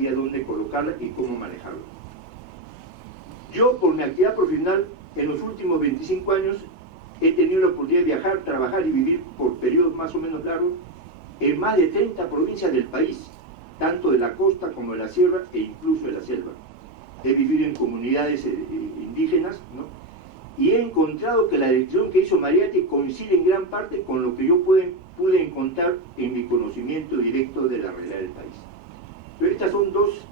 sabía dónde colocarla y cómo manejarla. Yo, por mi actividad profesional, en los últimos 25 años he tenido la oportunidad de viajar, trabajar y vivir por periodos más o menos largos en más de 30 provincias del país, tanto de la costa como de la sierra e incluso de la selva. He vivido en comunidades indígenas, ¿no? Y he encontrado que la descripción que hizo Mariátegui coincide en gran parte con lo que yo pude encontrar en mi conocimiento directo de la realidad del país. Pero estas son dos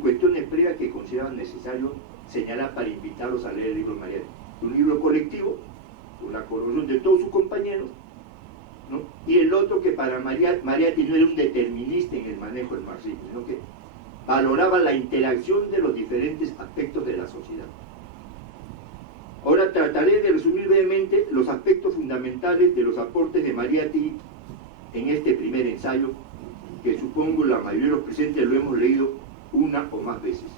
cuestiones previas que consideraban necesario señalar para invitarlos a leer el libro de Mariátegui. Un libro colectivo, con la colaboración de todos sus compañeros, ¿no? Y el otro que para Mariátegui no era un determinista en el manejo del marxismo, sino que valoraba la interacción de los diferentes aspectos de la sociedad. Ahora trataré de resumir brevemente los aspectos fundamentales de los aportes de Mariátegui en este primer ensayo, que supongo la mayoría de los presentes lo hemos leído una o más veces.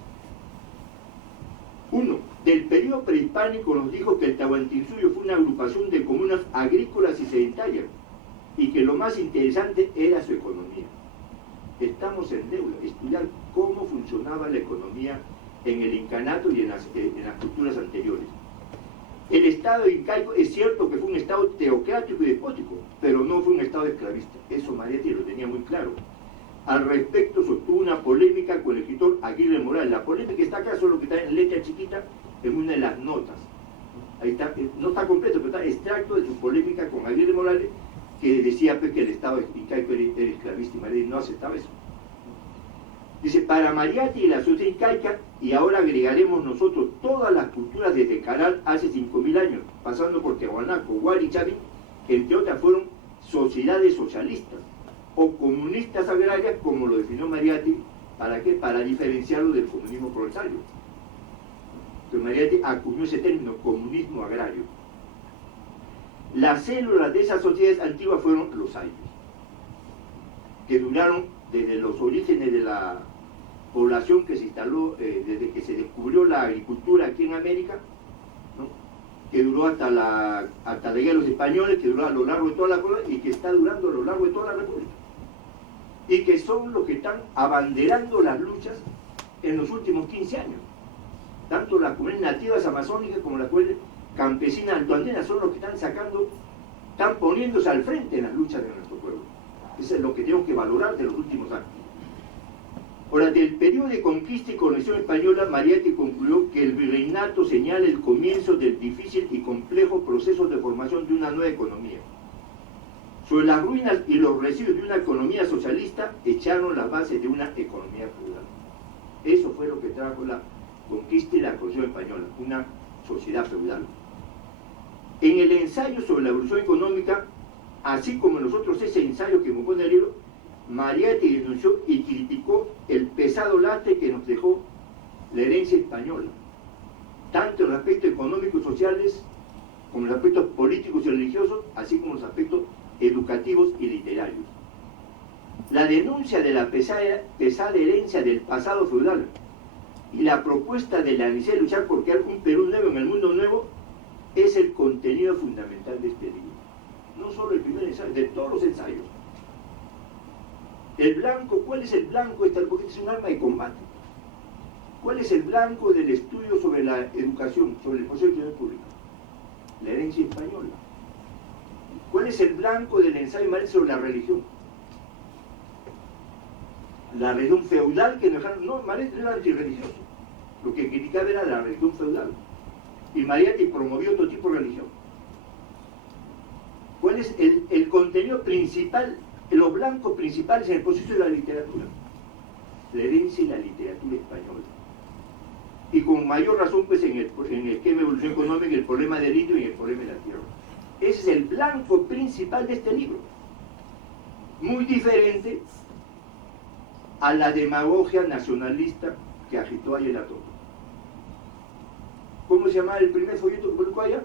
1. Del periodo prehispánico nos dijo que el Tahuantinsuyo fue una agrupación de comunas agrícolas y sedentarias, y que lo más interesante era su economía. Estamos en deuda, estudiar cómo funcionaba la economía en el incanato y en las culturas anteriores. El Estado incaico es cierto que fue un Estado teocrático y despótico, pero no fue un Estado esclavista. Eso Mariátegui lo tenía muy claro. Al respecto sostuvo una polémica con el escritor Aguirre Morales. La polémica está acá, solo que está en letra chiquita en una de las notas. Ahí está, no está completo, pero está extracto de su polémica con Aguirre Morales, que decía pues, que el Estado incaico era esclavista, y Mariátegui no aceptaba eso. Dice, para Mariátegui la sociedad incaica, y ahora agregaremos nosotros todas las culturas desde Caral hace 5.000 años, pasando por Tiahuanaco, Huari y Chavín, que entre otras fueron sociedades socialistas o comunistas agrarias, como lo definió Mariátegui. ¿Para qué? Para diferenciarlo del comunismo proletario. Entonces Mariátegui acuñó ese término, comunismo agrario. Las células de esas sociedades antiguas fueron los aires, que duraron desde los orígenes de la población que se instaló, desde que se descubrió la agricultura aquí en América, ¿no? Que duró hasta la llegada de los españoles, que duró a lo largo de toda la colonia y que está durando a lo largo de toda la república. Y que son los que están abanderando las luchas en los últimos 15 años. Tanto las comunidades nativas amazónicas como las comunidades campesinas altoandinas son los que están poniéndose al frente en las luchas de nuestro pueblo. Eso es lo que tenemos que valorar de los últimos años. Ahora, del periodo de conquista y colonización española, Mariátegui concluyó que el virreinato señala el comienzo del difícil y complejo proceso de formación de una nueva economía. Sobre las ruinas y los residuos de una economía socialista echaron las bases de una economía feudal. Eso fue lo que trajo la conquista y la colonización española, una sociedad feudal. En el ensayo sobre la evolución económica, así como en los otros 6 ensayos que compone el libro, Mariátegui denunció y criticó el pesado lastre que nos dejó la herencia española, tanto en los aspectos económicos y sociales, como en los aspectos políticos y religiosos, así como en los aspectos educativos y literarios. La denuncia de la pesada herencia del pasado feudal y la propuesta de la necesidad de luchar por crear un Perú nuevo en el mundo nuevo es el contenido fundamental de este libro. No solo el primer ensayo, de todos los ensayos. El blanco, ¿cuál es el blanco? Porque es un arma de combate. ¿Cuál es el blanco del estudio sobre la educación, sobre el proceso de educación pública? La herencia española. ¿Cuál es el blanco del ensayo de Mariátegui sobre la religión? La religión feudal que nos dejaron. No, Mariátegui era antirreligioso. Lo que criticaba era la religión feudal. Y Mariátegui promovió otro tipo de religión. ¿Cuál es el contenido principal, los blancos principales en el proceso de la literatura? La herencia y la literatura española. Y con mayor razón pues en el esquema de evolución económica, el problema del indio y el problema de la tierra. Ese es el blanco principal de este libro. Muy diferente a la demagogia nacionalista que agitó ayer la Torre. ¿Cómo se llamaba el primer folleto que publicó allá?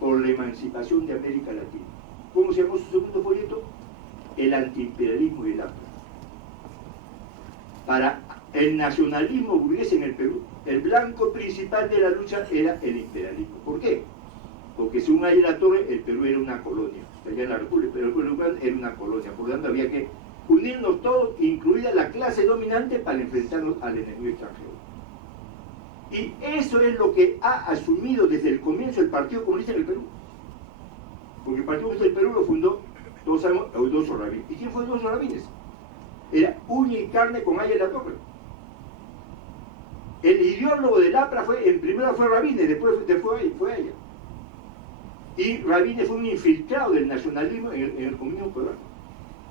Por la emancipación de América Latina. ¿Cómo se llamó su segundo folleto? El antiimperialismo y el hambre. Para el nacionalismo burgués en el Perú, el blanco principal de la lucha era el imperialismo. ¿Por qué? Porque según Ayer la Torre, el Perú era una colonia. Allá en la República, pero el Perú era una colonia. Por lo tanto, había que unirnos todos, incluida la clase dominante, para enfrentarnos al enemigo extranjero. Y eso es lo que ha asumido desde el comienzo el Partido Comunista en el Perú. Porque el Partido Comunista del Perú lo fundó, todos sabemos, Eudosio Rabines. ¿Y quién fue Eudosio Rabines? Era uña y carne con Aya La Torre. El ideólogo del APRA primero fue Rabines, después fue Aya. Y Rabines fue un infiltrado del nacionalismo en el comunismo peruano.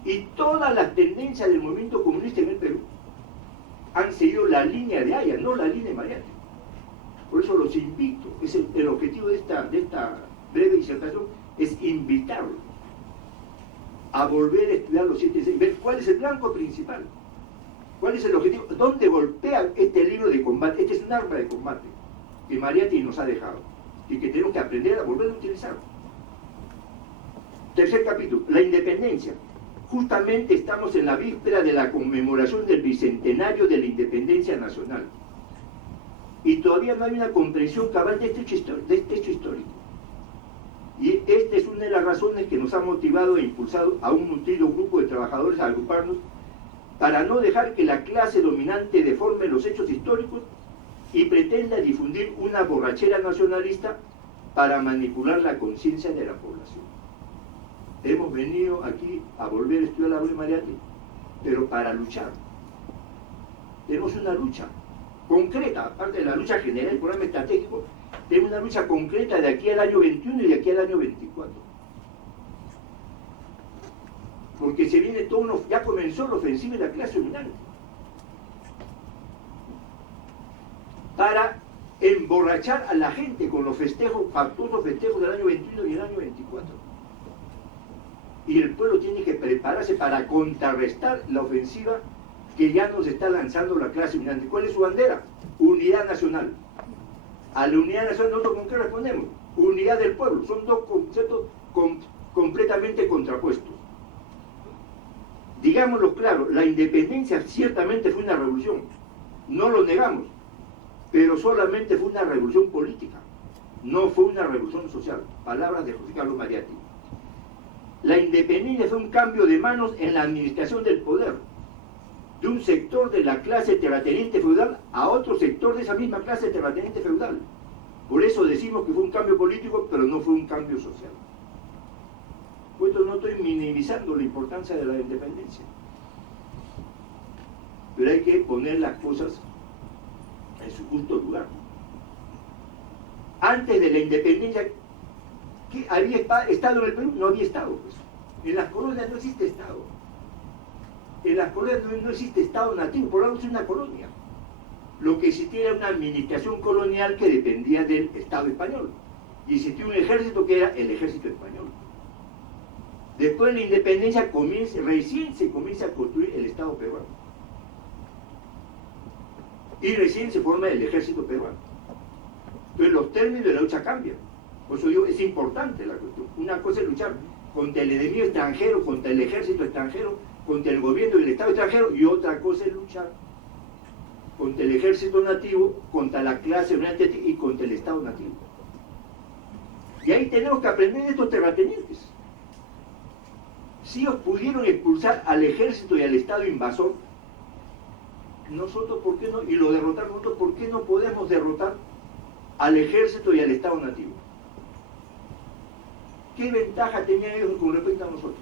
Y todas las tendencias del movimiento comunista en el Perú han seguido la línea de Aya, no la línea de Mariátegui. Por eso los invito, el objetivo de esta breve disertación es invitarlos a volver a estudiar los 7 6, ver cuál es el blanco principal, cuál es el objetivo, dónde golpea este libro de combate. Este es un arma de combate que Mariátegui nos ha dejado y que tenemos que aprender a volver a utilizar. Tercer capítulo, la independencia. Justamente estamos en la víspera de la conmemoración del bicentenario de la independencia nacional. Y todavía no hay una comprensión cabal de este hecho histórico. Y esta es una de las razones que nos ha motivado e impulsado a un nutrido grupo de trabajadores a agruparnos para no dejar que la clase dominante deforme los hechos históricos y pretenda difundir una borrachera nacionalista para manipular la conciencia de la población. Hemos venido aquí a volver a estudiar la obra de Mariátegui, pero para luchar. Tenemos una lucha concreta, aparte de la lucha general, el programa estratégico, tenemos una lucha concreta de aquí al año 21 y de aquí al año 24. Porque se viene todo ya comenzó la ofensiva de la clase dominante. Para emborrachar a la gente con los factuosos festejos del año 21 y el año 24. Y el pueblo tiene que prepararse para contrarrestar la ofensiva que ya nos está lanzando la clase dominante. ¿Cuál es su bandera? Unidad nacional. A la unidad nacional, ¿nosotros con qué respondemos? Unidad del pueblo. Son dos conceptos completamente contrapuestos. Digámoslo claro, la independencia ciertamente fue una revolución. No lo negamos. Pero solamente fue una revolución política. No fue una revolución social. Palabras de José Carlos Mariátegui. La independencia fue un cambio de manos en la administración del poder, de un sector de la clase terrateniente feudal a otro sector de esa misma clase terrateniente feudal. Por eso decimos que fue un cambio político, pero no fue un cambio social. Por esto no estoy minimizando la importancia de la independencia, pero hay que poner las cosas en su justo lugar. Antes de la independencia, ¿qué había Estado en el Perú? No había Estado, pues. En las colonias no existe Estado. En las colonias no existe Estado nativo, por algo es una colonia. Lo que existía era una administración colonial que dependía del Estado español. Y existía un ejército que era el ejército español. Después de la independencia recién se comienza a construir el Estado peruano. Y recién se forma el ejército peruano. Entonces los términos de la lucha cambian. Por eso digo, es importante la cuestión. Una cosa es luchar contra el enemigo extranjero, contra el ejército extranjero, contra el gobierno y el Estado extranjero, y otra cosa es luchar contra el ejército nativo, contra la clase dominante y contra el Estado nativo. Y ahí tenemos que aprender de estos terratenientes. Si ellos pudieron expulsar al ejército y al Estado invasor, nosotros, ¿por qué no? Y lo derrotaron nosotros, ¿por qué no podemos derrotar al ejército y al Estado nativo? ¿Qué ventaja tenían ellos con respecto a nosotros?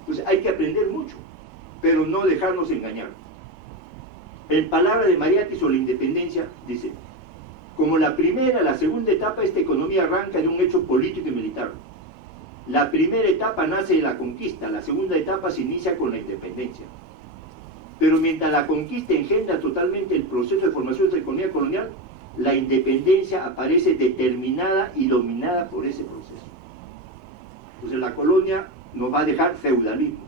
Entonces hay que aprender mucho, pero no dejarnos engañar. En palabras de Mariátegui sobre la independencia, dice: como la primera, la segunda etapa, esta economía arranca de un hecho político y militar. La primera etapa nace de la conquista, la segunda etapa se inicia con la independencia. Pero mientras la conquista engendra totalmente el proceso de formación de la economía colonial, la independencia aparece determinada y dominada por ese proceso. Entonces la colonia nos va a dejar feudalismo.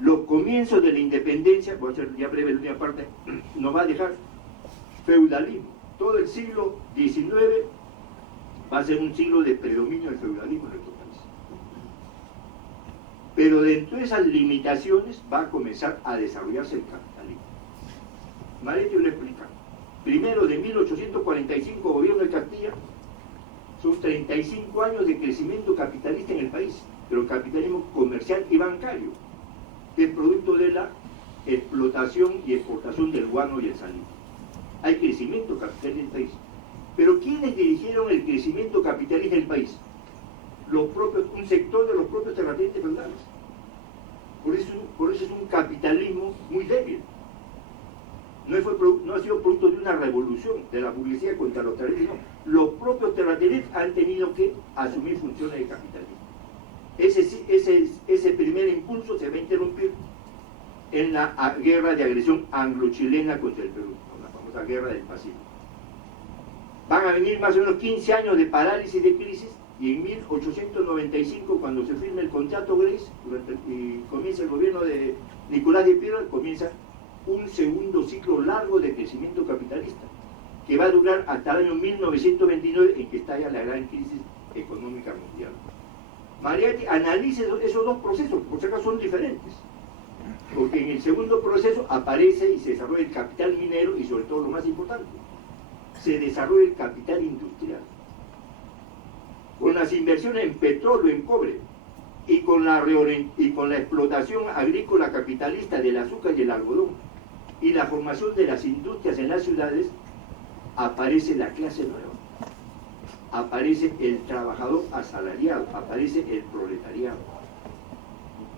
Los comienzos de la independencia, voy a hacer ya breve la última parte, nos va a dejar feudalismo. Todo el siglo XIX va a ser un siglo de predominio del feudalismo en nuestro país. Pero dentro de esas limitaciones va a comenzar a desarrollarse el capitalismo. Mariátegui lo explica. Primero, de 1845, gobierno de Castilla, son 35 años de crecimiento capitalista en el país, pero capitalismo comercial y bancario. que es producto de la explotación y exportación del guano y el salino. Hay crecimiento capital en el país. Pero ¿quiénes dirigieron el crecimiento capitalista del país? Un sector de los propios terratenientes feudales. Por eso es un capitalismo muy débil. No ha sido producto de una revolución de la burguesía contra los terratenientes, no. Los propios terratenientes han tenido que asumir funciones de capitalismo. Ese primer impulso se va a interrumpir en la guerra de agresión anglo-chilena contra el Perú, la famosa guerra del Pacífico. Van a venir más o menos 15 años de parálisis de crisis, y en 1895, cuando se firma el contrato Grace y comienza el gobierno de Nicolás de Piedra, comienza un segundo ciclo largo de crecimiento capitalista, que va a durar hasta el año 1929, en que estalla la gran crisis económica mundial. Mariatti analice esos dos procesos, por si acaso son diferentes, porque en el segundo proceso aparece y se desarrolla el capital minero y, sobre todo lo más importante, se desarrolla el capital industrial. Con las inversiones en petróleo, en cobre, y con la explotación agrícola capitalista del azúcar y el algodón, y la formación de las industrias en las ciudades, aparece la clase nueva. Aparece el trabajador asalariado, aparece el proletariado.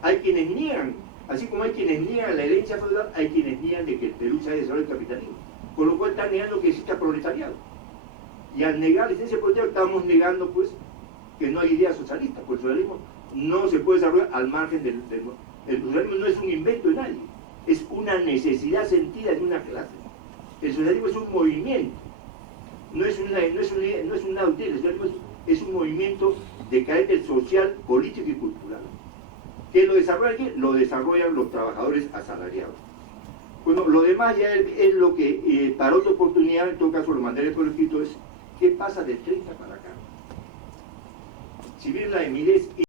Hay quienes niegan, así como hay quienes niegan la herencia feudal, hay quienes niegan de que el Perú se haya desarrollado el capitalismo, con lo cual están negando que exista proletariado. Y al negar la existencia proletariado, estamos negando pues que no hay idea socialista, porque el socialismo no se puede desarrollar al margen del el socialismo no es un invento de nadie, es una necesidad sentida de una clase. El socialismo es un movimiento, no es una doctrina, el socialismo es un movimiento de carácter social, político y cultural. ¿Qué lo desarrolla aquí? Lo desarrollan los trabajadores asalariados. Bueno, lo demás ya es lo que, para otra oportunidad, en todo caso lo mandaré por escrito, es ¿qué pasa del 30 para acá? Si bien la emidez